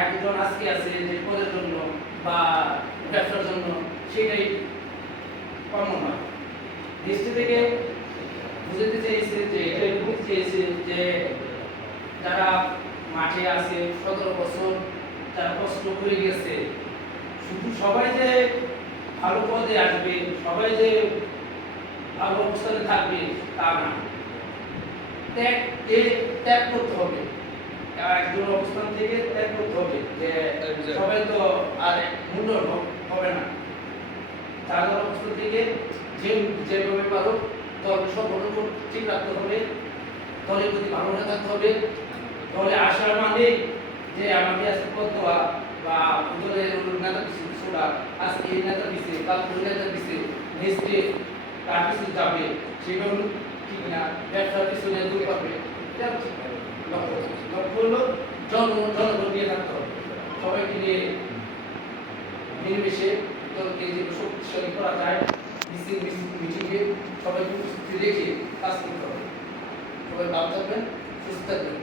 একজন আজকে আছে যে পদের জন্য বা ব্যবসার জন্য, সেটাই কম নয়। দেশটি থেকে বুঝতে চেয়েছে যে এটাই বুঝতে চেয়েছে যে যারা মাঠে আছে 17 বছর যারা কষ্ট করে গেছে, শুধু সবাই যে ভালো পদে আসবে, সবাই যে ভালো অবস্থানে থাকবে তা না। ত্যাগ করতে হবে, একজন অবস্থান থেকে ত্যাগ করতে হবে, যে সবাই তো আর মূল্য হবে না। যার অবস্থান থেকে যেভাবে পারো দল সংগঠন ঠিক রাখতে হবে, দলের প্রতি ভালোবাসা থাকতে হবে। দলে আসার মানে যে আমাকে আজকে পদ দেওয়া বা দলের নেতা পিছিয়ে ছোড়া, আজকে এই নেতা পিছিয়ে কাল ওই নেতা পিছিয়ে নেক্সটে কার পিছিয়ে যাবে, সেটা হলো ঠিক না। ব্যবসার পিছনে দূর করবে, এটা লক্ষ্য হলো জনগণ নিয়ে থাকতে হবে, সবাইকে নিয়ে মিলেমিশে দলকে যে শক্তিশালী করা যায়, মিটিংয়ে সবাইকে উপস্থিতি রেখে কাজ করতে হবে। সবাই ভালো থাকবেন, সুস্থ থাকবেন।